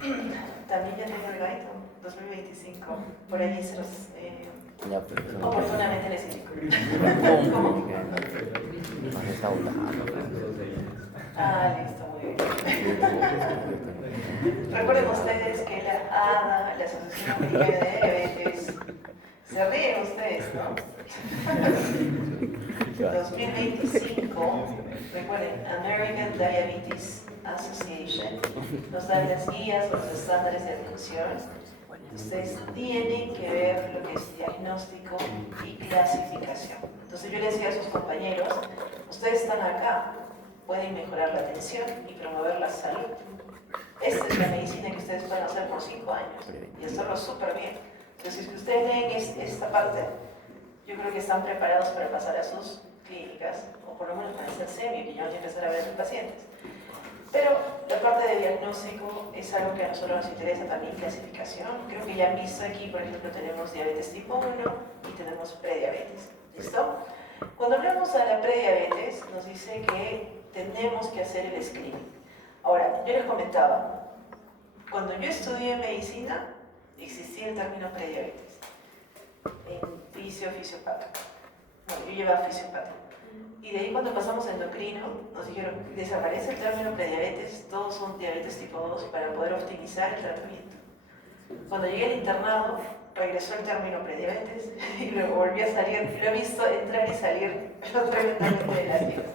También ya tengo el gaito, 2025. Por ahí se los Ya, pues, oportunamente les indico. ¿Cómo? Más está votando. Ah, listo, muy bien. Recuerden ustedes que la ADA, la Asociación Americana de Diabetes, se ríen ustedes, ¿no? 2025, recuerden, American Diabetes Association nos da las guías, los estándares de atención. Ustedes tienen que ver lo que es diagnóstico y clasificación. Entonces yo les decía a sus compañeros, ustedes están acá, pueden mejorar la atención y promover la salud. Esta es la medicina que ustedes pueden hacer por 5 años y hacerlo súper bien. Entonces, si ustedes leen esta parte, yo creo que están preparados para pasar a sus clínicas, o por lo menos para hacer semi, que ya van a empezar a ver a sus pacientes. Pero la parte de diagnóstico es algo que a nosotros nos interesa también, clasificación. Creo que ya han visto aquí, por ejemplo, tenemos diabetes tipo 1 y tenemos prediabetes. ¿Listo? Cuando hablamos de la prediabetes, nos dice que tenemos que hacer el screening. Ahora, yo les comentaba, cuando yo estudié medicina, existía el término prediabetes en fisiopata. Bueno, yo llevaba fisiopata. Y de ahí cuando pasamos a endocrino, nos dijeron, desaparece el término prediabetes, todos son diabetes tipo 2 para poder optimizar el tratamiento. Cuando llegué al internado, regresó el término prediabetes y luego volví a salir, y lo he visto entrar y salir tremendamente de las vidas.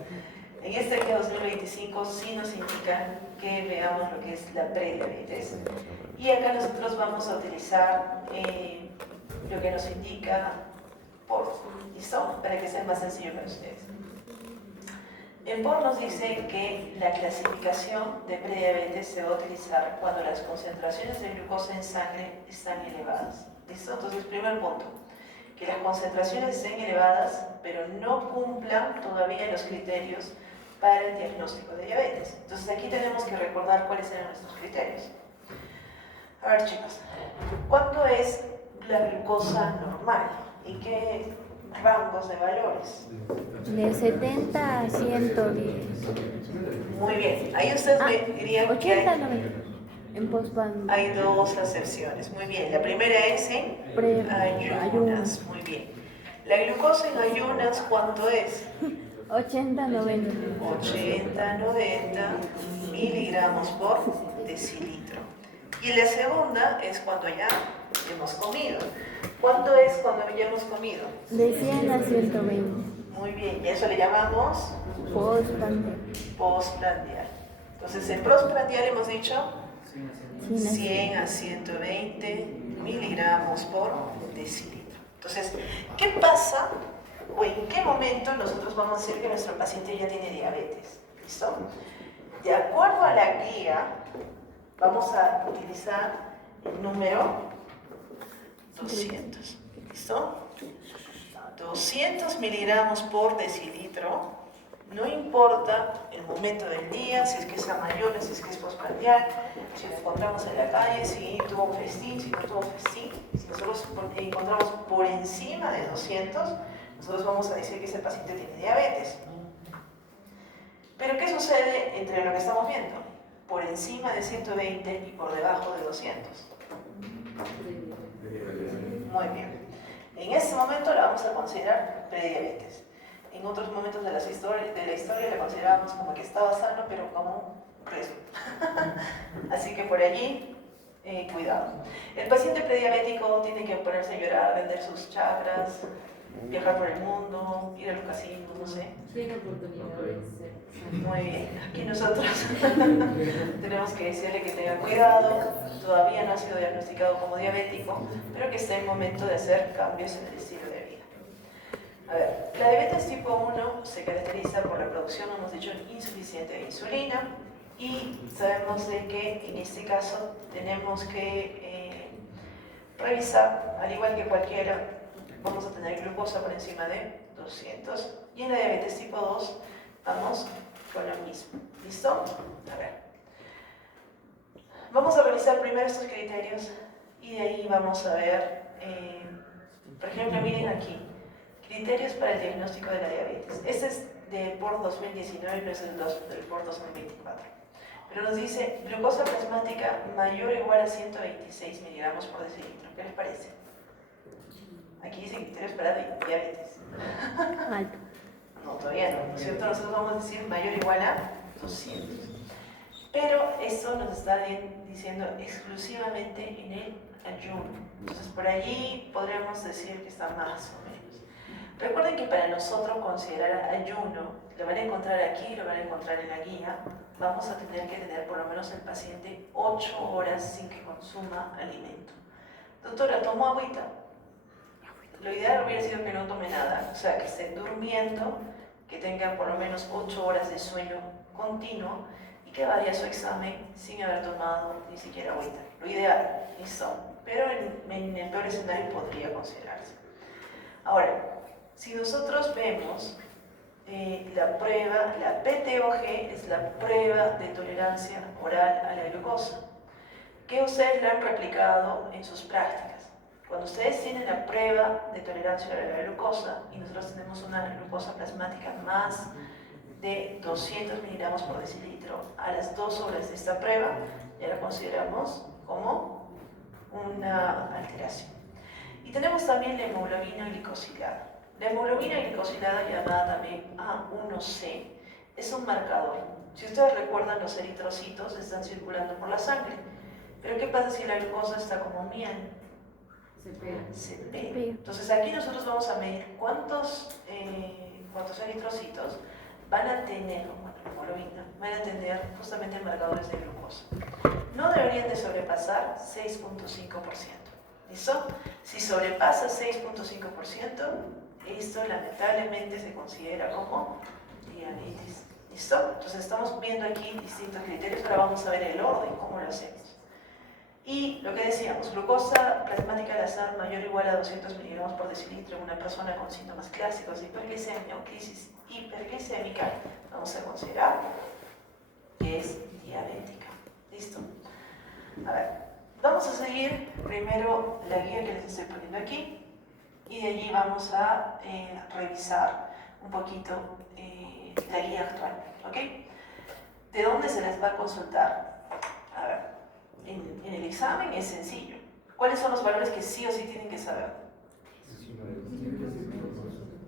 En este año 2025 sí nos indica que veamos lo que es la prediabetes. Y acá nosotros vamos a utilizar lo que nos indica POR, ¿listo? Para que sea más sencillo para ustedes. En POR nos dice que la clasificación de prediabetes se va a utilizar cuando las concentraciones de glucosa en sangre están elevadas. ¿Listo? Entonces, primer punto, que las concentraciones estén elevadas, pero no cumplan todavía los criterios para el diagnóstico de diabetes. Entonces, aquí tenemos que recordar cuáles eran nuestros criterios. A ver, chicos, ¿cuánto es la glucosa normal? ¿Y qué rangos de valores? De 70 a 110. Muy bien, ahí ustedes me dirían 80 que a 90. En pospandemia. hay dos acepciones. Muy bien, la primera es en ayunas. Muy bien. La glucosa en ayunas, ¿cuánto es? 80 a 90. 80 90 miligramos por decilitro. Y la segunda es cuando ya hemos comido. ¿Cuánto es cuando ya hemos comido? De 100 a 120. Muy bien, y eso le llamamos Postpandemia. postprandial. Entonces, en postprandial hemos dicho 100 a 120 miligramos por decilitro. Entonces, ¿qué pasa o en qué momento nosotros vamos a decir que nuestro paciente ya tiene diabetes? ¿Listo? De acuerdo a la guía, vamos a utilizar el número 200. ¿Listo? 200 miligramos por decilitro. No importa el momento del día, si es que es a mayores, si es que es postprandial, si lo encontramos en la calle, si tuvo festín, si no tuvo festín. Si nosotros encontramos por encima de 200, nosotros vamos a decir que ese paciente tiene diabetes. Pero ¿qué sucede entre lo que estamos viendo? Por encima de 120 y por debajo de 200. Muy bien. En este momento la vamos a considerar prediabetes. En otros momentos de la historia la considerábamos como que estaba sano, pero como preso. Así que por allí, cuidado. El paciente prediabético tiene que ponerse a llorar, vender sus chakras, viajar por el mundo, ir a los casinos, no sé. Tiene oportunidades. Muy bien, aquí nosotros tenemos que decirle que tenga cuidado, todavía no ha sido diagnosticado como diabético, pero que está en momento de hacer cambios en el estilo de vida. A ver, la diabetes tipo 1 se caracteriza por la producción, hemos dicho, insuficiente de insulina, y sabemos de que en este caso tenemos que revisar, al igual que cualquiera, vamos a tener glucosa por encima de 200, y en la diabetes tipo 2 vamos con lo mismo. ¿Listo? A ver. Vamos a revisar primero estos criterios y de ahí vamos a ver, por ejemplo, miren aquí, criterios para el diagnóstico de la diabetes. Este es de POR 2019, no es del POR 2024. pero nos dice glucosa plasmática mayor o igual a 126 miligramos por decilitro. ¿Qué les parece? Aquí dice criterio esperado y diabetes. Alto. No, todavía no, ¿no es cierto? Nosotros vamos a decir mayor o igual a 200. Pero esto nos está diciendo exclusivamente en el ayuno. Entonces por allí podríamos decir que está más o menos. Recuerden que para nosotros considerar ayuno, lo van a encontrar aquí, lo van a encontrar en la guía, vamos a tener que tener por lo menos el paciente 8 horas sin que consuma alimento. Doctora, ¿tomó agüita? Lo ideal hubiera sido que no tome nada, o sea, que esté durmiendo, que tenga por lo menos 8 horas de sueño continuo y que vaya a su examen sin haber tomado ni siquiera agüita. Lo ideal, listo. Pero en el peor escenario podría considerarse. Ahora, si nosotros vemos la prueba, la PTOG es la prueba de tolerancia oral a la glucosa, que ustedes la han replicado en sus prácticas. Cuando ustedes tienen la prueba de tolerancia oral a la glucosa y nosotros tenemos una glucosa plasmática más de 200 miligramos por decilitro a las 2 horas de esta prueba, ya la consideramos como una alteración. Y tenemos también la hemoglobina glicosilada. La hemoglobina glicosilada, llamada también A1C, es un marcador. Si ustedes recuerdan, los eritrocitos están circulando por la sangre. Pero ¿qué pasa si la glucosa está como miel? Se pega. Entonces aquí nosotros vamos a medir cuántos eritrocitos van a tener, bueno, hemoglobina, van a tener justamente marcadores de glucosa. No deberían de sobrepasar 6.5%. ¿Listo? Si sobrepasa 6.5%, esto lamentablemente se considera como diabetes. ¿Listo? Entonces estamos viendo aquí distintos criterios, ahora vamos a ver el orden, cómo lo hacemos. Y lo que decíamos, glucosa plasmática al azar mayor o igual a 200 miligramos por decilitro en una persona con síntomas clásicos de hiperglicemia o crisis hiperglicémica, vamos a considerar que es diabética. ¿Listo? A ver, vamos a seguir primero la guía que les estoy poniendo aquí y de allí vamos a revisar un poquito la guía actual, ¿ok? ¿De dónde se les va a consultar? A ver, en el examen es sencillo. ¿Cuáles son los valores que sí o sí tienen que saber?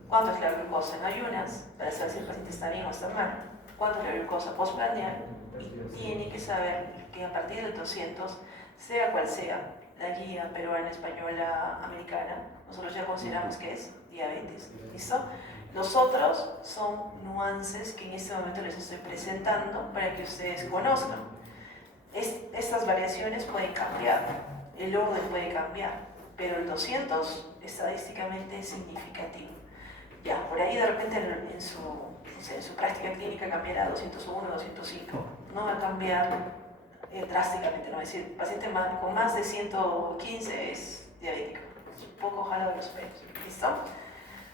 ¿Cuánto es la glucosa en ayunas? Para saber si el paciente está bien o está mal. ¿Cuánto es la glucosa postprandial? Y tiene que saber que a partir del 200, sea cual sea la guía peruana, española, americana, nosotros ya consideramos que es diabetes. ¿Listo? Los otros son nuances que en este momento les estoy presentando para que ustedes conozcan. Estas variaciones pueden cambiar, el orden puede cambiar, pero el 200 estadísticamente es significativo. Ya, por ahí de repente en su práctica clínica cambiará a 201, 205. No va a cambiar drásticamente, no es decir, el paciente con más de 115 es diabético. Un poco ojalá de los pelos. ¿Listo?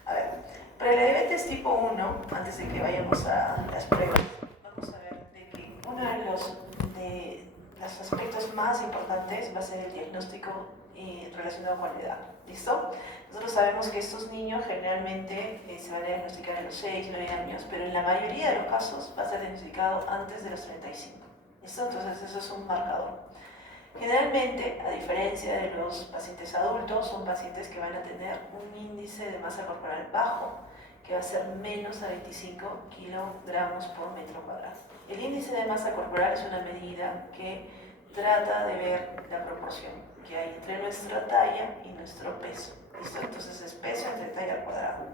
A ver, para la diabetes tipo 1, antes de que vayamos a las pruebas, vamos a ver de que uno de los aspectos más importantes va a ser el diagnóstico relacionado con la edad. ¿Listo? Nosotros sabemos que estos niños generalmente se van a diagnosticar a los 6, 9 años, pero en la mayoría de los casos va a ser diagnosticado antes de los 35. ¿Listo? Entonces eso es un marcador. Generalmente, a diferencia de los pacientes adultos, son pacientes que van a tener un índice de masa corporal bajo, que va a ser menos a 25 kilogramos por metro cuadrado. El índice de masa corporal es una medida que trata de ver la proporción que hay entre nuestra talla y nuestro peso. ¿Listo? Entonces es peso entre talla al cuadrado.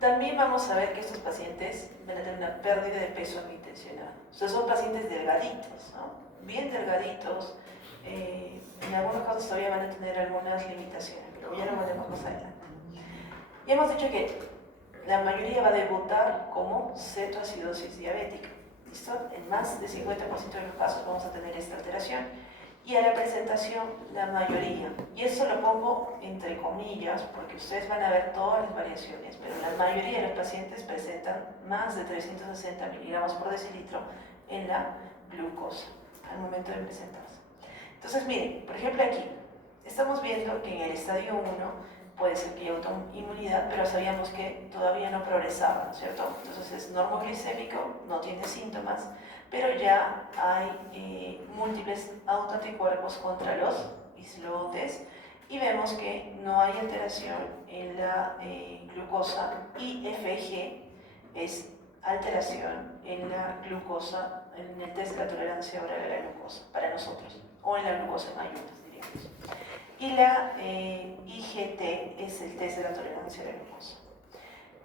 También vamos a ver que estos pacientes van a tener una pérdida de peso no intencional. O sea, son pacientes delgaditos, ¿no? Bien delgaditos. En algunos casos todavía van a tener algunas limitaciones, pero ya lo veremos más adelante. Y hemos dicho que la mayoría va a debutar como cetoacidosis diabética. ¿Listo? En más del 50% de los casos vamos a tener esta alteración. Y a la presentación, la mayoría. Y esto lo pongo entre comillas porque ustedes van a ver todas las variaciones, pero la mayoría de los pacientes presentan más de 360 miligramos por decilitro en la glucosa al momento de presentarse. Entonces, miren, por ejemplo aquí, estamos viendo que en el estadio 1 puede ser que haya autoinmunidad, pero sabíamos que todavía no progresaba, ¿cierto? Entonces es normoglicémico, no tiene síntomas, pero ya hay múltiples autoanticuerpos contra los islotes y vemos que no hay alteración en la glucosa IFG, es alteración en la glucosa, en el test de la tolerancia oral a la glucosa, para nosotros, o en la glucosa en ayunas, diríamos. Y la IGT es el test de la tolerancia a la glucosa.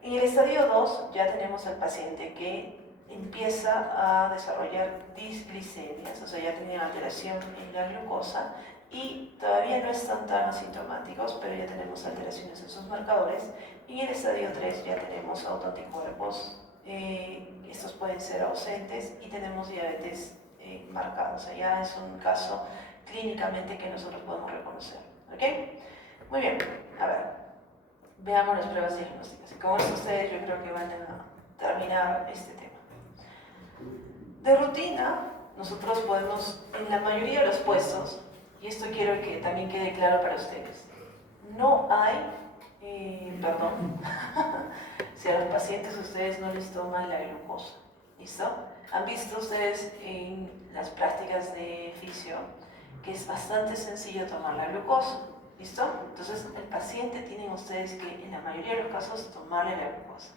En el estadio 2 ya tenemos al paciente que empieza a desarrollar disglicemias, o sea, ya tiene alteración en la glucosa y todavía no están tan asintomáticos, pero ya tenemos alteraciones en sus marcadores. Y en el estadio 3 ya tenemos autoanticuerpos, estos pueden ser ausentes y tenemos diabetes marcada, o sea, ya es un caso clínicamente que nosotros podemos reconocer. ¿Ok? Muy bien, a ver, veamos las pruebas diagnósticas. Y con esto ustedes yo creo que van a terminar este tema. De rutina, nosotros podemos, en la mayoría de los puestos, y esto quiero que también quede claro para ustedes, no hay, si a los pacientes ustedes no les toman la glucosa, ¿listo? Han visto ustedes en las prácticas de fisio que es bastante sencillo tomar la glucosa, ¿listo? Entonces el paciente tienen ustedes que en la mayoría de los casos tomarle la glucosa.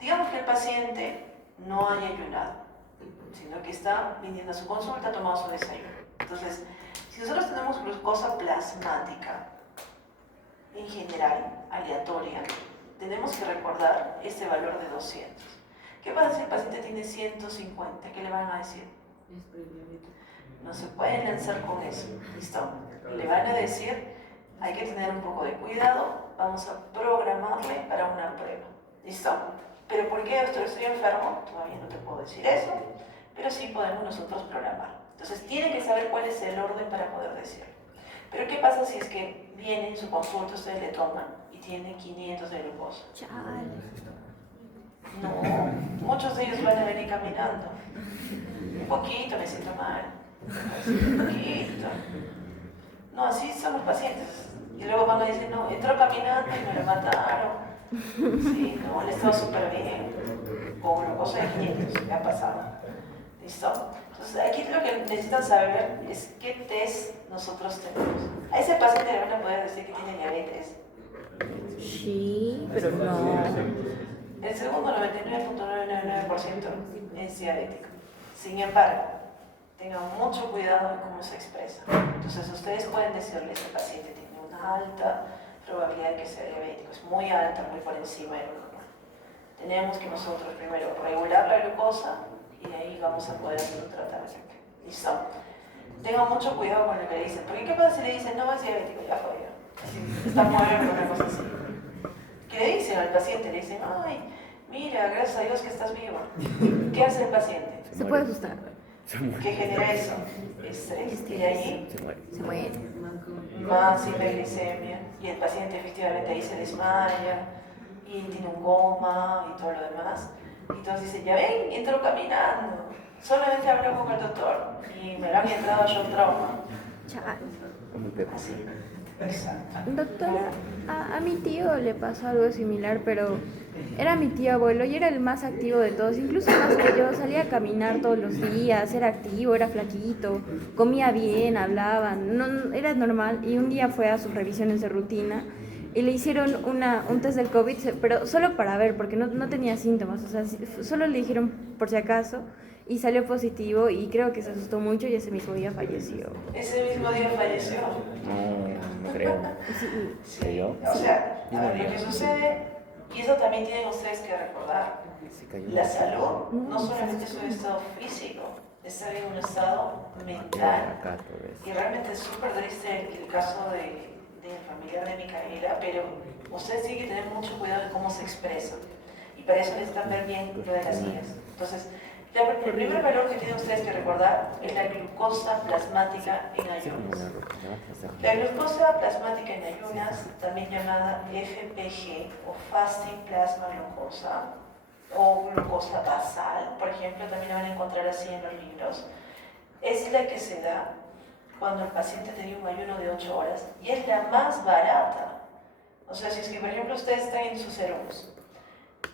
Digamos que el paciente no haya ayunado, sino que está viniendo a su consulta, tomando su desayuno. Entonces, si nosotros tenemos glucosa plasmática, en general, aleatoria, tenemos que recordar este valor de 200. ¿Qué pasa si el paciente tiene 150? ¿Qué le van a decir? No se pueden lanzar con eso, ¿listo? Le van a decir, hay que tener un poco de cuidado, vamos a programarle para una prueba, ¿listo? Pero ¿por qué, doctor, estoy enfermo? Todavía no te puedo decir eso, pero sí podemos nosotros programar. Entonces tienen que saber cuál es el orden para poder decirlo. Pero ¿qué pasa si es que viene en su consulta, ustedes le toman y tiene 500 de glucosa? Chale. No, muchos de ellos van a venir caminando. Un poquito, me siento mal. Un poquito. No, así son los pacientes. Y luego van a decir, no, entró caminando y me lo mataron. Sí, no, le estaba súper bien. Con glucosa de 500, me ha pasado. ¿Listo? Entonces, aquí lo que necesitan saber es qué test nosotros tenemos. A ese paciente le van a poder decir que tiene diabetes. Sí, pero no. El segundo 99.999% es diabético. Sin embargo, tengan mucho cuidado en cómo se expresa. Entonces, ustedes pueden decirle, este paciente tiene una alta probabilidad de que sea diabético, es muy alta, muy por encima de lo normal. Tenemos que nosotros primero regular la glucosa y de ahí vamos a poder hacer un tratamiento. ¿Listo? Tengan mucho cuidado con lo que le dicen, porque ¿qué pasa si le dicen, no, es diabético? Ya fue, así, está muerto, una cosa así. ¿Qué le dicen al paciente? Le dicen, ay, mira, gracias a Dios que estás vivo. ¿Qué hace el paciente? Se puede asustar. ¿Qué genera eso? Estrés. Y de allí Se muere. más hiperglicemia. Y el paciente efectivamente ahí se desmaya y tiene un coma y todo lo demás. Y todos dicen, ya ven, entró caminando. Solamente habló con el doctor y me lo han entrado a shock trauma. Chale. Así. Exacto. Doctora, a mi tío le pasó algo similar, pero era mi tío abuelo y era el más activo de todos, incluso más que yo. Salía a caminar todos los días, era activo, era flaquito, comía bien, hablaba, no, era normal. Y un día fue a sus revisiones de rutina y le hicieron un test del COVID, pero solo para ver, porque no tenía síntomas, o sea, solo le dijeron por si acaso. Y salió positivo y creo que se asustó mucho y ese mismo día falleció. Ese mismo día falleció. No creo. Sí. ¿Yo? O sea, a ver, lo que sucede, y eso también tienen ustedes que recordar, Se cayó. la salud no solamente es un estado físico, está en un estado mental. Acá, todo eso. Y realmente es súper triste el caso del familiar de Micaela, pero ustedes tienen que tener mucho cuidado en cómo se expresan. Y para eso necesitan ver bien lo de las guías. Entonces, el primer valor que tienen ustedes que recordar es la glucosa plasmática en ayunas. La glucosa plasmática en ayunas, también llamada FPG o Fasting Plasma Glucosa o glucosa basal, por ejemplo, también la van a encontrar así en los libros, es la que se da cuando el paciente tenía un ayuno de 8 horas y es la más barata O sea, si es que por ejemplo ustedes están en sus serums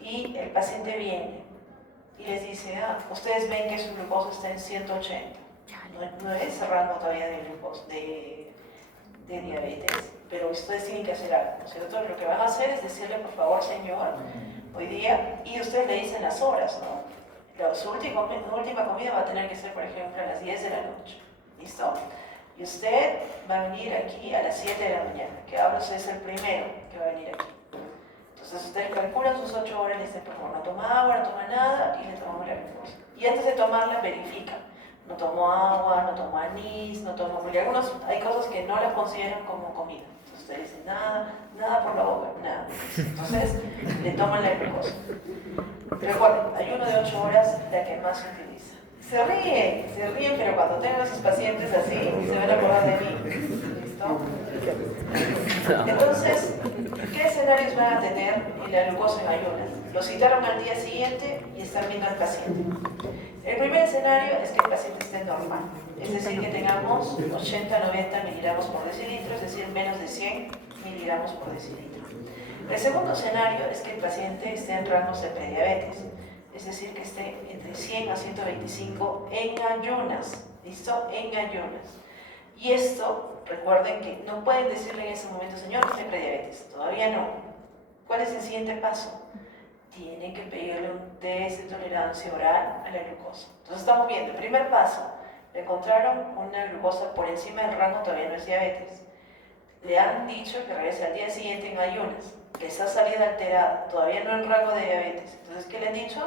y el paciente viene y les dice, ustedes ven que su glucosa está en 180, no es el rango todavía de glucosa, de diabetes, pero ustedes tienen que hacer algo, ¿no es cierto? Lo que van a hacer es decirle, por favor, señor, hoy día, y ustedes le dicen las horas, ¿no? Su última comida va a tener que ser, por ejemplo, a las 10 de la noche, ¿listo? Y usted va a venir aquí a las 7 de la mañana, que ahora usted es el primero que va a venir aquí. Entonces ustedes calculan sus 8 horas, le dicen, por favor, no toma agua, no toma nada, y le tomamos la glucosa. Y antes de tomarla, verifican. No tomo agua, no tomo anís, no tomo... Porque hay cosas que no las consideran como comida. Entonces ustedes dicen, nada por la boca, nada. Entonces le toman la glucosa. Recuerden, ayuno de 8 horas, la que más se utiliza. Se ríen, pero cuando tengan a sus pacientes así, se van a acordar de mí. ¿Listo? Entonces, ¿qué escenarios van a tener en la glucosa en ayunas? Lo citaron al día siguiente y están viendo al paciente. El primer escenario es que el paciente esté normal, es decir, que tengamos 80-90 miligramos por decilitro, es decir, menos de 100 miligramos por decilitro. El segundo escenario es que el paciente esté en rangos de prediabetes, es decir, que esté entre 100 a 125 en ayunas, ¿listo? En ayunas. Y esto, recuerden que no pueden decirle en ese momento, señor, tiene prediabetes, todavía no. ¿Cuál es el siguiente paso? Tienen que pedirle un test de tolerancia oral a la glucosa. Entonces estamos viendo, el primer paso, le encontraron una glucosa por encima del rango, todavía no es diabetes. Le han dicho que regrese al día siguiente en ayunas, que esa salida alterada, todavía no en rango de diabetes. Entonces, ¿qué le han dicho?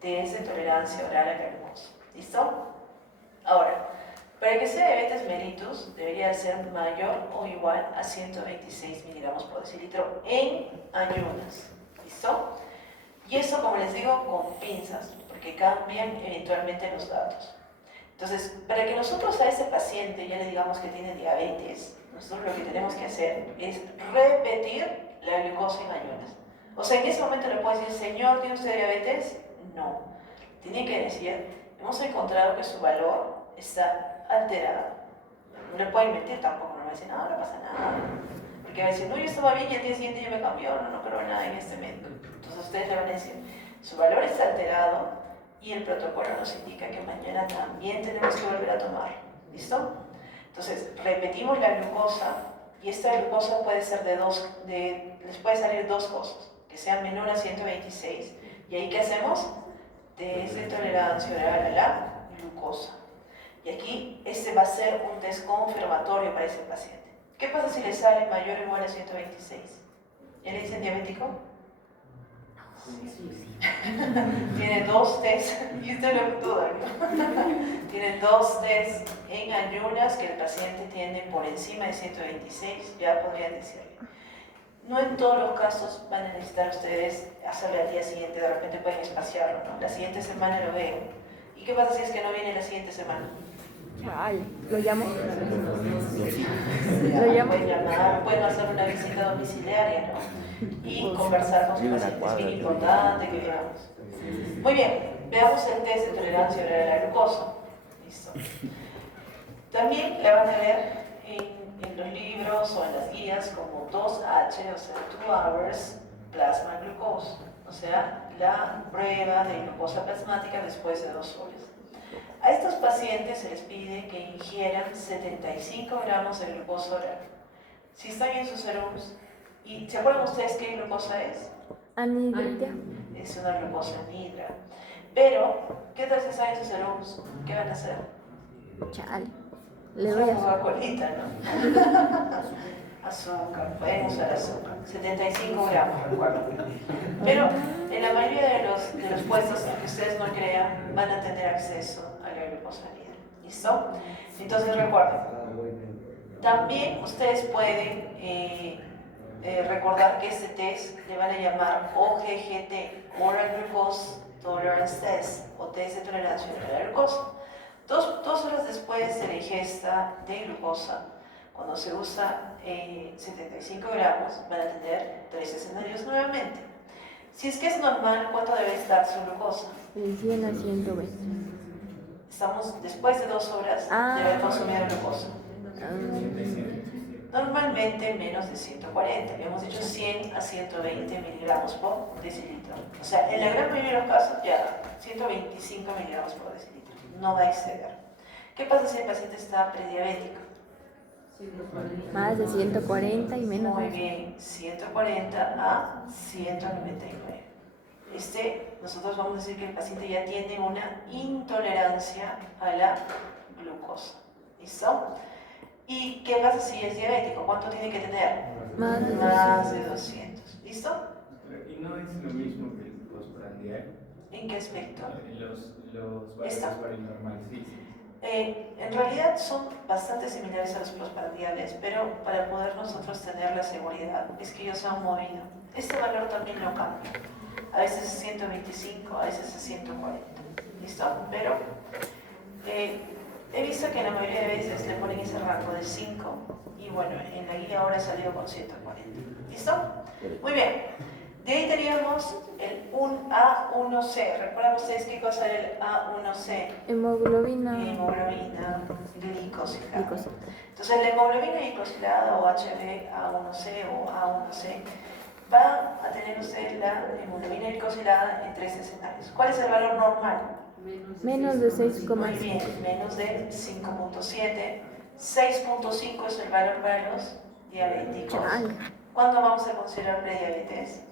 Test de tolerancia oral a la glucosa. ¿Listo? Ahora, para que sea diabetes mellitus, debería ser mayor o igual a 126 miligramos por decilitro en ayunas. ¿Listo? Y eso, como les digo, con pinzas, porque cambian eventualmente los datos. Entonces, para que nosotros a ese paciente ya le digamos que tiene diabetes, nosotros lo que tenemos que hacer es repetir la glucosa en ayunas. O sea, en ese momento le puedo decir, señor, ¿tiene usted diabetes? No. Tiene que decir, hemos encontrado que su valor está alterado. No le pueden mentir tampoco, no le va a decir, no pasa nada. Porque va a decir, no, yo estaba bien y al día siguiente ya me cambió, no creo nada en este médico. Entonces ustedes le van a decir, su valor está alterado y el protocolo nos indica que mañana también tenemos que volver a tomar. ¿Listo? Entonces, repetimos la glucosa y esta glucosa puede ser les puede salir dos cosas, que sean menor a 126. ¿Y ahí qué hacemos? Test de tolerancia oral a la glucosa. Y aquí este va a ser un test confirmatorio para ese paciente. ¿Qué pasa si le sale mayor o igual a 126? ¿Ya le dicen diabético? Sí. Tiene 2 tests, y usted lo duda, ¿no? Tiene 2 tests en ayunas que el paciente tiene por encima de 126, ya podrían decirle. No en todos los casos van a necesitar ustedes hacerle al día siguiente, de repente pueden espaciarlo, ¿no? La siguiente semana lo veo. ¿Y qué pasa si es que no viene la siguiente semana? Chale, ¿lo llamo? Pueden llamar, pueden hacer una visita domiciliaria, ¿no? Y conversar con su paciente, es bien importante que veamos. Muy bien, veamos el test de tolerancia oral a la glucosa. Listo. También la van a ver en los libros o en las guías como 2H, o sea, 2 hours plasma glucose, o sea, la prueba de glucosa plasmática después de 2 horas. A estos pacientes se les pide que ingieran 75 gramos de glucosa oral. Si están en sus serums, ¿y se acuerdan ustedes qué glucosa es? Anhidrita. Es una glucosa anhidra. Pero, ¿qué tal si están en sus serums? ¿Qué van a hacer? Chale. Le doy azúcar. Coca-Colita, ¿no? Azúcar, pueden usar azúcar. 75 gramos, recuerdo. Pero en la mayoría de los puestos, aunque ustedes no crean, van a tener acceso a la glucosa anhidra. ¿Listo? Entonces recuerden, también ustedes pueden recordar que este test le van a llamar OGGT, Oral Glucose Tolerance Test, o test de tolerancia a la glucosa. 2 horas después de la ingesta de glucosa, cuando se usa 75 gramos, van a tener 3 escenarios nuevamente. Si es que es normal, ¿cuánto debe estar su glucosa? De 100 a 120. Estamos después de 2 horas de haber consumido glucosa. Normalmente menos de 140, habíamos dicho 100 a 120 miligramos por decilitro. O sea, en la gran mayoría de los casos ya 125 miligramos por decilitro, no va a exceder. ¿Qué pasa si el paciente está prediabético? Más de 140 y menos. Muy bien, 140 a 199. Nosotros vamos a decir que el paciente ya tiene una intolerancia a la glucosa. ¿Listo? ¿Y qué pasa si es diabético? ¿Cuánto tiene que tener? Más de 200. ¿Listo? Y no es lo mismo que el postprandial. ¿En qué aspecto? Los valores para el normal, sí. En realidad son bastante similares a los postprandiales, pero para poder nosotros tener la seguridad es que ellos se han movido. Este valor también lo cambia. A veces es 125, a veces es 140. ¿Listo? Pero he visto que la mayoría de veces le ponen ese rango de 5 y bueno, en la guía ahora ha salido con 140. ¿Listo? Muy bien. De ahí teníamos el A1C. ¿Recuerdan ustedes qué cosa era el A1C? Hemoglobina. Hemoglobina glicosilada. Entonces la hemoglobina glicosilada o HbA1c o A1c va a tener usted la hemoglobina glicosilada en tres escenarios. ¿Cuál es el valor normal? Menos de Muy 6,5. bien, menos de 5.7. 6.5 es el valor para los diabéticos. ¿Cuándo vamos a considerar prediabetes?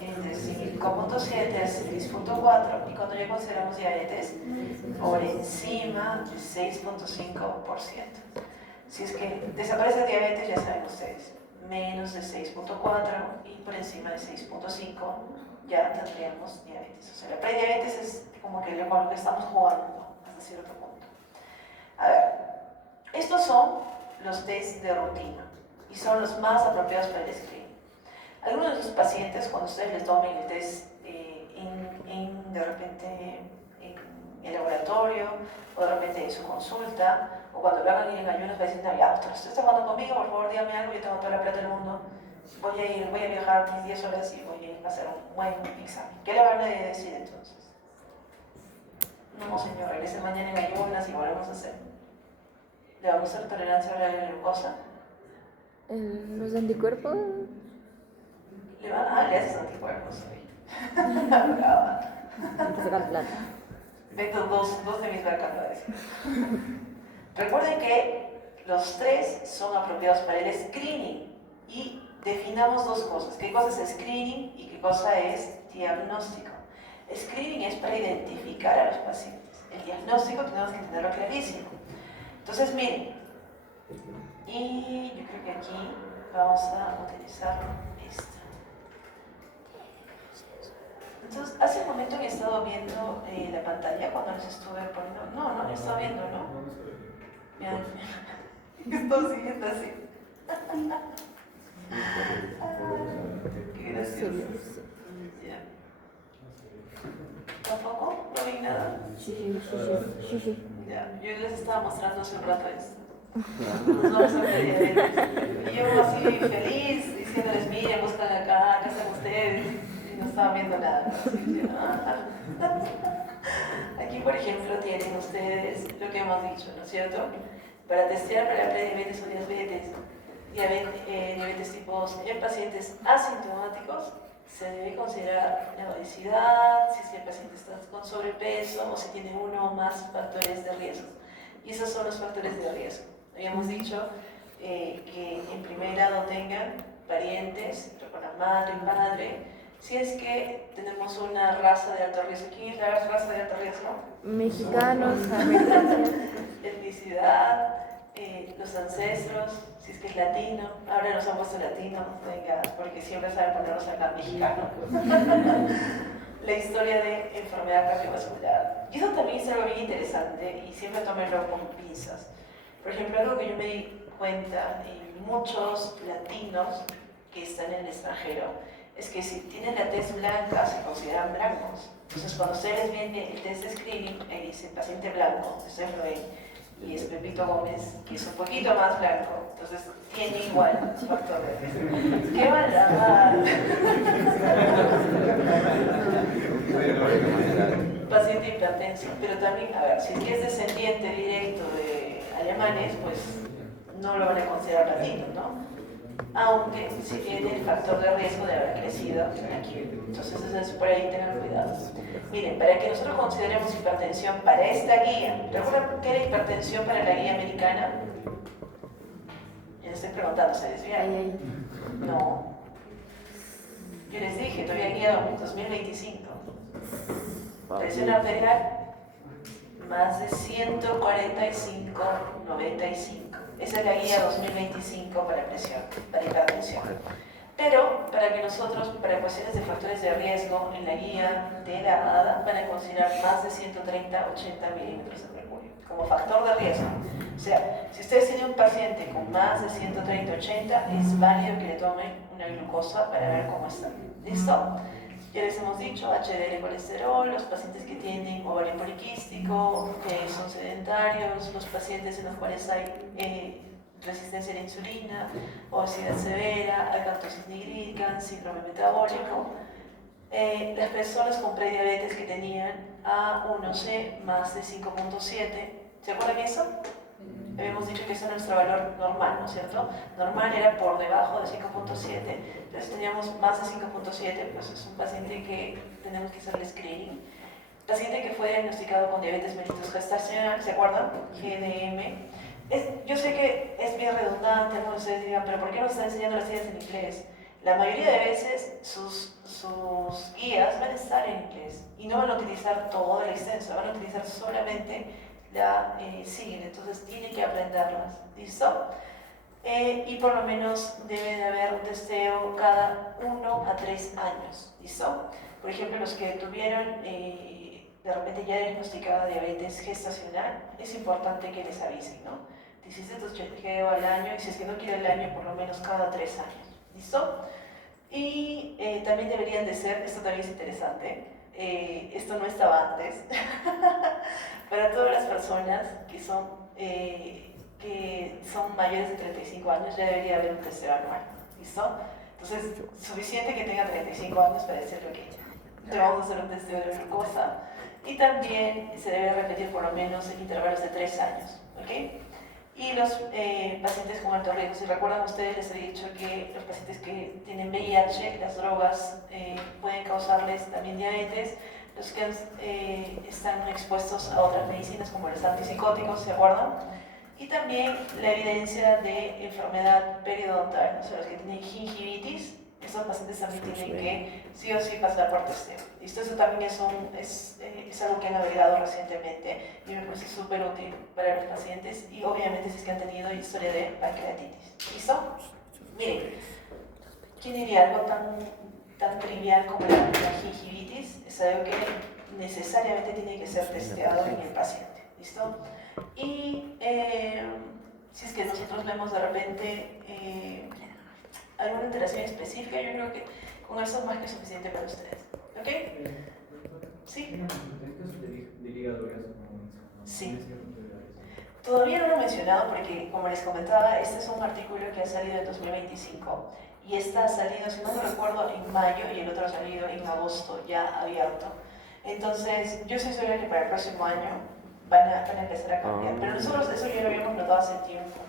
Entre 5.7 a 6.4. Y cuando ya consideramos diabetes, por encima del 6.5%. Si es que desaparece diabetes, ya saben ustedes, menos de 6.4 y por encima de 6.5 ya tendríamos diabetes. O sea, la prediabetes es como que con lo que estamos jugando hasta cierto punto. A ver, estos son los test de rutina y son los más apropiados para el screening. Algunos de los pacientes, cuando ustedes les tomen el test de repente en el laboratorio o de repente en su consulta o cuando lo hagan en ayunas, va a decir, no, ya doctor, usted está jugando conmigo, por favor dígame algo, yo tengo toda la plata del mundo, voy a viajar mis 10 horas y voy a ir a hacer un buen examen. ¿Qué le van a decir entonces? No, señor, regrese mañana en ayunas y volvemos a hacer. ¿Le vamos a hacer tolerancia a la glucosa? Los anticuerpos. Le haces anticuerpos. Hay que sacar plata. Vendo dos de mis vacas, lo decir. Recuerden que los tres son apropiados para el screening y definamos dos cosas. ¿Qué cosa es screening y qué cosa es diagnóstico? Screening es para identificar a los pacientes. El diagnóstico tenemos que tenerlo clarísimo. Entonces, miren, y yo creo que aquí vamos a utilizar esta. Entonces, hace un momento he estado viendo la pantalla cuando les estuve poniendo. No he estado viendo, ¿no? Mira, estoy siguiendo así. Qué gracioso. Ya. ¿Tampoco? ¿No vi nada? Sí. Ya, yo les estaba mostrando hace un rato esto. Nos vamos a pedir. Y yo así feliz, diciéndoles, miren, buscan acá, ¿qué hacen ustedes? Y no estaban viendo nada. Aquí, por ejemplo, tienen ustedes lo que hemos dicho, ¿no es cierto? Para testear para la prediabetes o diabetes tipos en pacientes asintomáticos, se debe considerar la obesidad, si el paciente está con sobrepeso o si tiene uno o más factores de riesgo. Y esos son los factores de riesgo. Habíamos dicho que en primer grado tengan parientes, con la madre y padre. Si es que tenemos una raza de alto riesgo, ¿quién es la raza de alto riesgo? Mexicanos, americanos. Etnicidad, los ancestros, si es que es latino. Ahora nos han puesto latino, venga, porque siempre saben ponernos acá mexicano. La historia de enfermedad cardiovascular. Y eso también es algo bien interesante y siempre tómenlo con pinzas. Por ejemplo, algo que yo me di cuenta en muchos latinos que están en el extranjero es que si tienen la tez blanca se consideran blancos. Entonces, cuando ustedes ven el test de screening, ahí dice paciente blanco, ustedes lo ven, y es Pepito Gómez, que es un poquito más blanco, entonces tiene igual factor de riesgo. ¡Qué maldad! Paciente hipertenso, pero también, a ver, si es descendiente directo de alemanes, pues no lo van a considerar platino, ¿no? Aunque si tiene el factor de riesgo de haber crecido aquí. Entonces, eso es por ahí, tengan cuidado. Miren, para que nosotros consideremos hipertensión para esta guía, ¿recuerdan qué era hipertensión para la guía americana? Ya les estoy preguntando, ¿se desvían? Ahí. No. Yo les dije, todavía guía 2025. Presión arterial más de 145/95. Esa es la guía 2025 para presión, para hipertensión. Pero para que nosotros, para cuestiones de factores de riesgo, en la guía de la ADA van a considerar más de 130/80 milímetros de mercurio como factor de riesgo. O sea, si ustedes tienen un paciente con más de 130/80, es válido que le tomen una glucosa para ver cómo está. ¿Listo? Ya les hemos dicho, HDL colesterol, los pacientes que tienen ovario poliquístico, que son sedentarios, los pacientes en los cuales hay resistencia a la insulina, obesidad severa, alcatosis nigrídica, síndrome metabólico, las personas con prediabetes que tenían A1C más de 5.7, ¿se acuerdan de eso? Habíamos dicho que ese es nuestro valor normal, ¿no es cierto? Normal era por debajo de 5.7, entonces teníamos más de 5.7, pues es un paciente que tenemos que hacerle screening. Paciente que fue diagnosticado con diabetes mellitus gestacional, ¿se acuerdan? GDM. Yo sé que es bien redundante, algunos de ustedes dirán, pero ¿por qué nos están enseñando las guías en inglés? La mayoría de veces sus guías van a estar en inglés y no van a utilizar todo el extenso, van a utilizar solamente la siguen, entonces tienen que aprenderlas, ¿listo? Y por lo menos debe de haber un testeo cada 1 a 3 años, ¿listo? Por ejemplo, los que tuvieron de repente ya diagnosticada diabetes gestacional, es importante que les avisen, ¿no? 16 tu chequeo al año y si es que no quiere al año, por lo menos cada 3 años, ¿listo? Y también deberían de ser, esto también es interesante, esto no estaba antes, para todas las personas que son mayores de 35 años ya debería haber un testeo anual, ¿listo? Entonces, suficiente que tenga 35 años para decirle que te vamos a hacer un testeo de glucosa y también se debe repetir por lo menos en intervalos de 3 años, ¿ok? Y los pacientes con alto riesgo, si recuerdan ustedes, les he dicho que los pacientes que tienen VIH, las drogas pueden causarles también diabetes, los que están expuestos a otras medicinas como los antipsicóticos, ¿se acuerdan? Y también la evidencia de enfermedad periodontal, o sea, los que tienen gingivitis, esos pacientes también tienen que sí o sí pasar por testeo. ¿Listo? Eso también es algo que han agregado recientemente y me parece súper útil para los pacientes y obviamente si es que han tenido historia de pancreatitis. ¿Listo? Miren, ¿quién diría algo tan trivial como la gingivitis? Es algo que necesariamente tiene que ser testeado en el paciente. ¿Listo? Y si es que nosotros vemos de repente alguna alteración específica, yo creo que con eso es más que suficiente para ustedes. ¿Ok? ¿Sí? ¿En caso del hígado graso, como Sí. Todavía no lo he mencionado porque, como les comentaba, este es un artículo que ha salido en 2025 y esta ha salido, si no me recuerdo, en mayo y el otro ha salido en agosto, ya abierto. Entonces, yo estoy segura que para el próximo año van a empezar a cambiar, pero nosotros eso ya lo habíamos notado hace tiempo.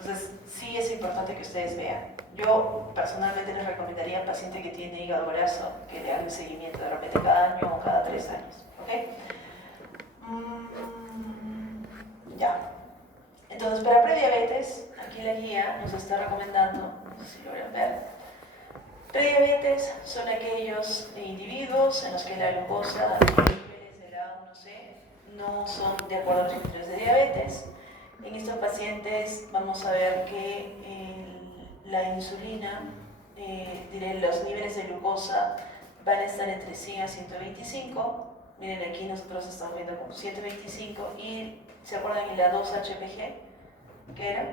Entonces, sí es importante que ustedes vean. Yo personalmente les recomendaría al paciente que tiene hígado graso que le hagan un seguimiento de repente cada año o cada 3 años. ¿Ok? Ya. Entonces, para prediabetes, aquí la guía nos está recomendando, no sé si logran ver, prediabetes son aquellos individuos en los que la glucosa y los niveles de la A1C no son de acuerdo a los criterios de diabetes. En estos pacientes vamos a ver que la insulina, los niveles de glucosa van a estar entre 100 a 125. Miren, aquí nosotros estamos viendo como 125 y ¿se acuerdan en la 2-HPG? ¿Qué era?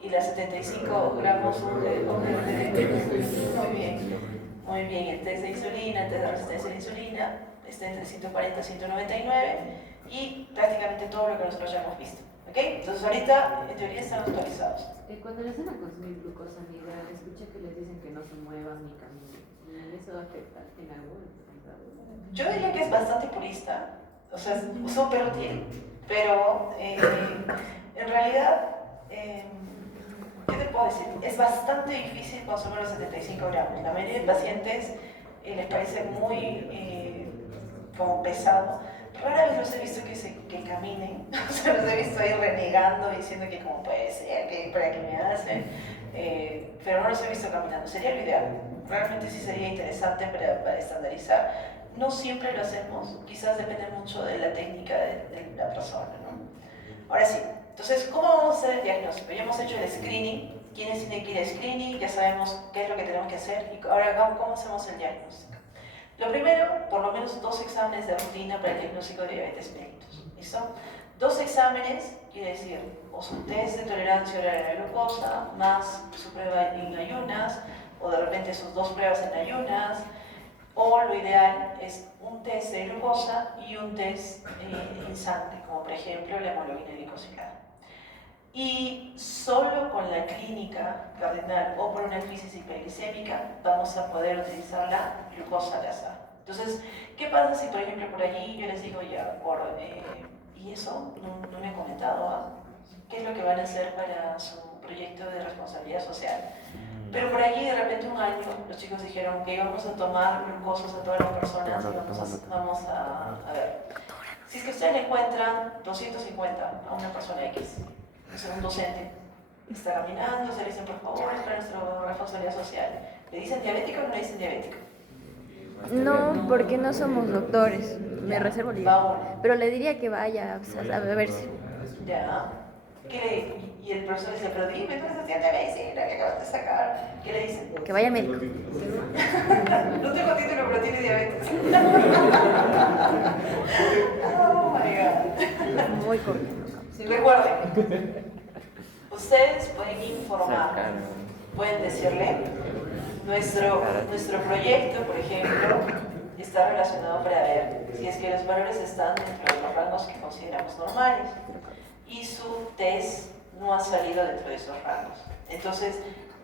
Y la 75 gramos de muy bien, el test de insulina, el test de resistencia a la insulina está entre 140 y 199 y prácticamente todo lo que nosotros ya hemos visto. ¿Ok? Entonces ahorita en teoría están actualizados. Cuando les hacen a consumir glucosa, amiga, escuché que les dicen que no se muevan ni caminen. ¿Eso afecta en algo? Yo diría que es bastante purista, o sea, es súper útil, pero en realidad puedo decir? Es bastante difícil consumir los 75 gramos. La mayoría de pacientes les parece muy como pesado. Rara vez los he visto que caminen, o sea, los he visto ahí renegando, diciendo que como puede ser, que para qué me hacen, pero no los he visto caminando. Sería lo ideal. Realmente sí sería interesante para estandarizar. No siempre lo hacemos, quizás depende mucho de la técnica de la persona, ¿no? Ahora sí, entonces, ¿cómo vamos a hacer el diagnóstico? Ya hemos hecho el screening, quiénes tienen que ir al screening, ya sabemos qué es lo que tenemos que hacer, y ahora, ¿cómo hacemos el diagnóstico? Lo primero, por lo menos 2 exámenes de rutina para el diagnóstico de diabetes mellitus. ¿Listo? 2 exámenes, quiere decir, o su test de tolerancia oral a la glucosa, más su prueba en ayunas, o de repente sus 2 pruebas en ayunas, o lo ideal es un test de glucosa y un test en sangre, como por ejemplo la hemoglobina glicosilada. Y solo con la clínica cardinal o por una crisis hiperglicémica vamos a poder utilizar la glucosa al azar. Entonces, ¿qué pasa si, por ejemplo, por allí yo les digo ya, y eso no me han comentado, qué es lo que van a hacer para su proyecto de responsabilidad social? Pero por allí de repente un año los chicos dijeron que íbamos a tomar glucosos a todas las personas y vamos a ver. Si es que ustedes le encuentran 250 a una persona X, o sea, un docente está caminando, se le dicen por favor, es para nuestra responsabilidad social. ¿Le dicen diabético o no le dicen diabético? No, porque no somos doctores. Me reservo el Va día. uno. Pero le diría que vaya a verse. Ya. Y el profesor dice, pero dime, tú eres estudiante de medicina, que acabas de sacar. ¿Qué le dicen? Que vaya médico. No tengo título, pero tiene diabetes. Oh my God. Muy corto. Recuerden, ustedes pueden informar, pueden decirle, nuestro proyecto, por ejemplo, está relacionado para ver si es que los valores están dentro de los rangos que consideramos normales y su test no ha salido dentro de esos rangos. Entonces,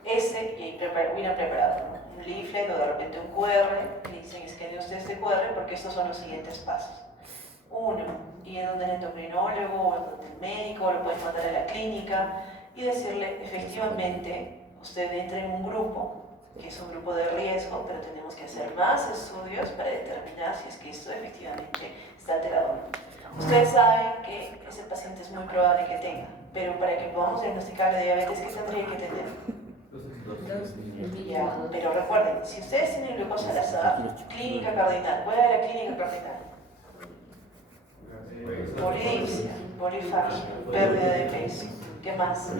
hubieran preparado un leaflet o de repente un QR, y dicen escanee usted este QR porque estos son los siguientes pasos. 1, ir donde el endocrinólogo o donde el médico, lo pueden mandar a la clínica y decirle, efectivamente, usted entra en un grupo, que es un grupo de riesgo, pero tenemos que hacer más estudios para determinar si es que esto efectivamente está alterado. Ustedes saben que ese paciente es muy probable que tenga, pero para que podamos diagnosticar la diabetes, ¿qué tendría que tener? Ya, pero recuerden, si ustedes tienen glucosa al azar, clínica cardinal, ¿cuál era la clínica cardinal? Polidipsia, polifagia, pérdida de peso, ¿qué más?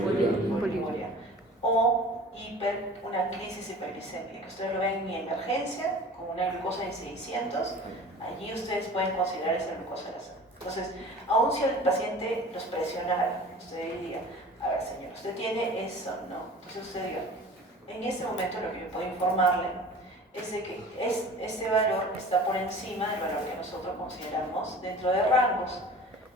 Poliuria. O una crisis hiperglicémica, que ustedes lo ven en emergencia, con una glucosa de 600, allí ustedes pueden considerar esa glucosa al azar. Entonces, aun si el paciente los presionara, usted diría, a ver señor, usted tiene eso, ¿no? Entonces usted diga, en este momento lo que yo puedo informarle es de que este valor está por encima del valor que nosotros consideramos dentro de rangos.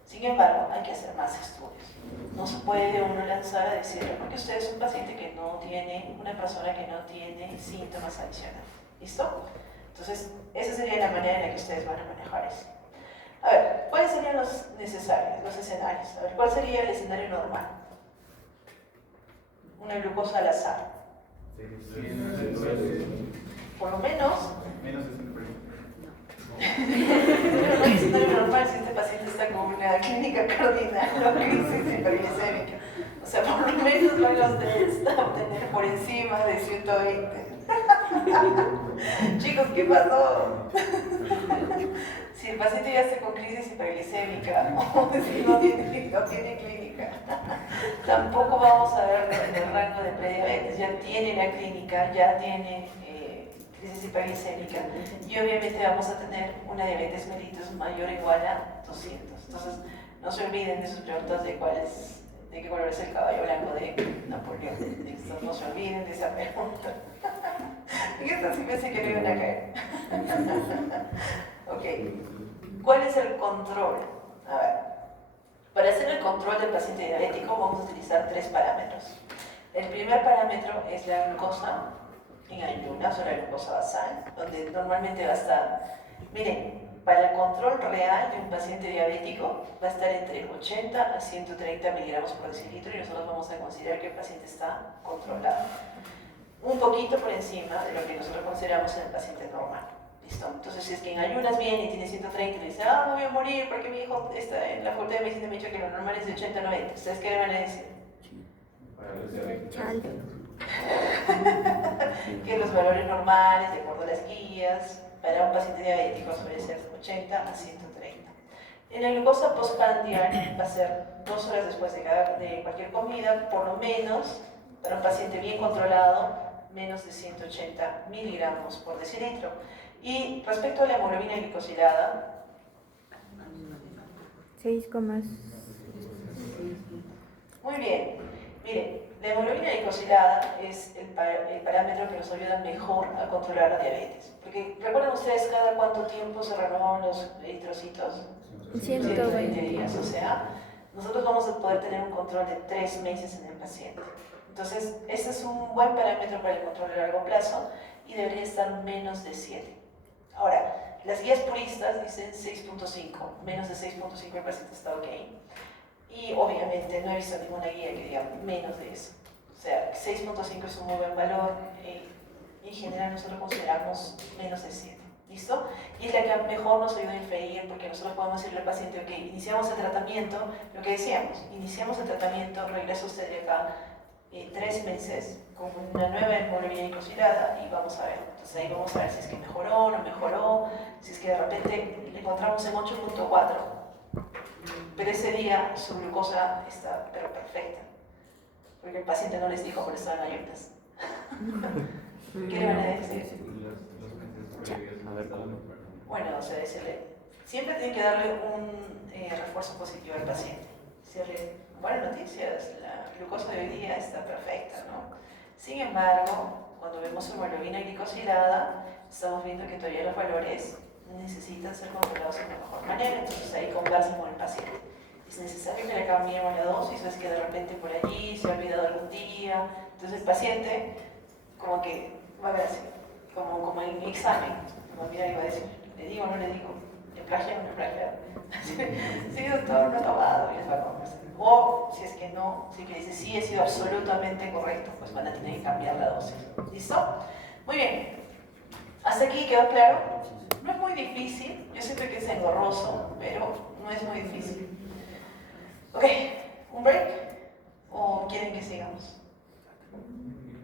Sin embargo, hay que hacer más estudios. No se puede uno lanzar a decirle, porque usted es un paciente que no tiene, una persona que no tiene síntomas adicionales. ¿Listo? Entonces, esa sería la manera en la que ustedes van a manejar eso. A ver, ¿cuáles serían los necesarios, los escenarios? A ver, ¿cuál sería el escenario normal? Una glucosa al azar. Por lo menos, no es normal si este paciente está con una clínica cardinal o crisis hiperglicémica. O sea, por lo menos van los test a obtener por encima de 120. Chicos, ¿qué pasó? Si el paciente ya está con crisis hiperglicémica o si no tiene clínica, tampoco vamos a ver en el rango de prediabetes. Ya tiene la clínica, ya tiene crisis hiperglicémica y obviamente vamos a tener una diabetes mellitus mayor o igual a 200. Entonces, no se olviden de sus preguntas de qué color es el caballo blanco de Napoleón. No se olviden de esa pregunta. En esta sí pensé que no iban a caer. Ok. ¿Cuál es el control? A ver. Para hacer el control del paciente diabético vamos a utilizar 3 parámetros. El primer parámetro es la glucosa en ayunas o la glucosa basal, donde normalmente va a estar, miren, para el control real de un paciente diabético va a estar entre 80 a 130 miligramos por decilitro y nosotros vamos a considerar que el paciente está controlado. Un poquito por encima de lo que nosotros consideramos en el paciente normal. ¿Listo? Entonces, si es que en ayunas bien y tiene 130 y le dice, me voy a morir porque mi hijo está en la facultad de medicina me ha dicho que lo normal es de 80 a 90. ¿Ustedes qué le van a decir? Para los diabéticos. Chal. Que los valores normales, de acuerdo a las guías, para un paciente diabético suele ser 80 a 130. En la glucosa postprandial va a ser 2 horas después de cualquier comida, por lo menos, para un paciente bien controlado, menos de 180 miligramos por decilitro. Y respecto a la hemoglobina glicosilada, 6,6. muy bien, miren, la hemoglobina glicosilada es el parámetro que nos ayuda mejor a controlar la diabetes. Porque, ¿recuerdan ustedes cada cuánto tiempo se renovan los eritrocitos? 120 días, o sea, nosotros vamos a poder tener un control de 3 meses en el paciente. Entonces, este es un buen parámetro para el control a largo plazo y debería estar menos de 7. Ahora, las guías puristas dicen 6.5, menos de 6.5 el paciente está ok. Y obviamente no he visto ninguna guía que diga menos de eso. O sea, 6.5 es un muy buen valor y en general nosotros consideramos menos de 7. ¿Listo? Y es la que mejor nos ayuda a inferir porque nosotros podemos decirle al paciente, ok, iniciamos el tratamiento, lo que decíamos, iniciamos el tratamiento, regresa usted de acá 3 meses con una nueva hemoglobina glicosilada y vamos a ver. Entonces ahí vamos a ver si es que mejoró o no mejoró, si es que de repente le encontramos en 8.4, pero ese día su glucosa está perfecta, porque el paciente no les dijo por estar en ayunas. ¿Qué le van a decir? A ver cómo. Bueno, o sea, siempre tienen que darle un refuerzo positivo al paciente. Decirle, buenas noticias, la glucosa de hoy día está perfecta, ¿no? Sin embargo, cuando vemos hemoglobina glicosilada, estamos viendo que todavía los valores necesitan ser controlados de la mejor manera, entonces ahí conversen con el paciente. Es necesario que le cambiemos la dosis, o es que de repente por allí se ha olvidado algún día, entonces el paciente como que va a ver así, como en mi examen, como mira iba a decir, le digo o no le digo, le plagian o no le plagian. Sí, doctor, no he tomado, y les va a conversar. O si es que no, si que dice sí, he sido absolutamente correcto, pues van a tener que cambiar la dosis. ¿Listo? Muy bien. ¿Hasta aquí quedó claro? No es muy difícil, yo siento que es engorroso, pero no es muy difícil. Ok, ¿un break? ¿O quieren que sigamos?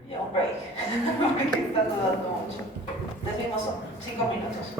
Ya, un break, porque están dudando mucho. Les mismos 5 minutos.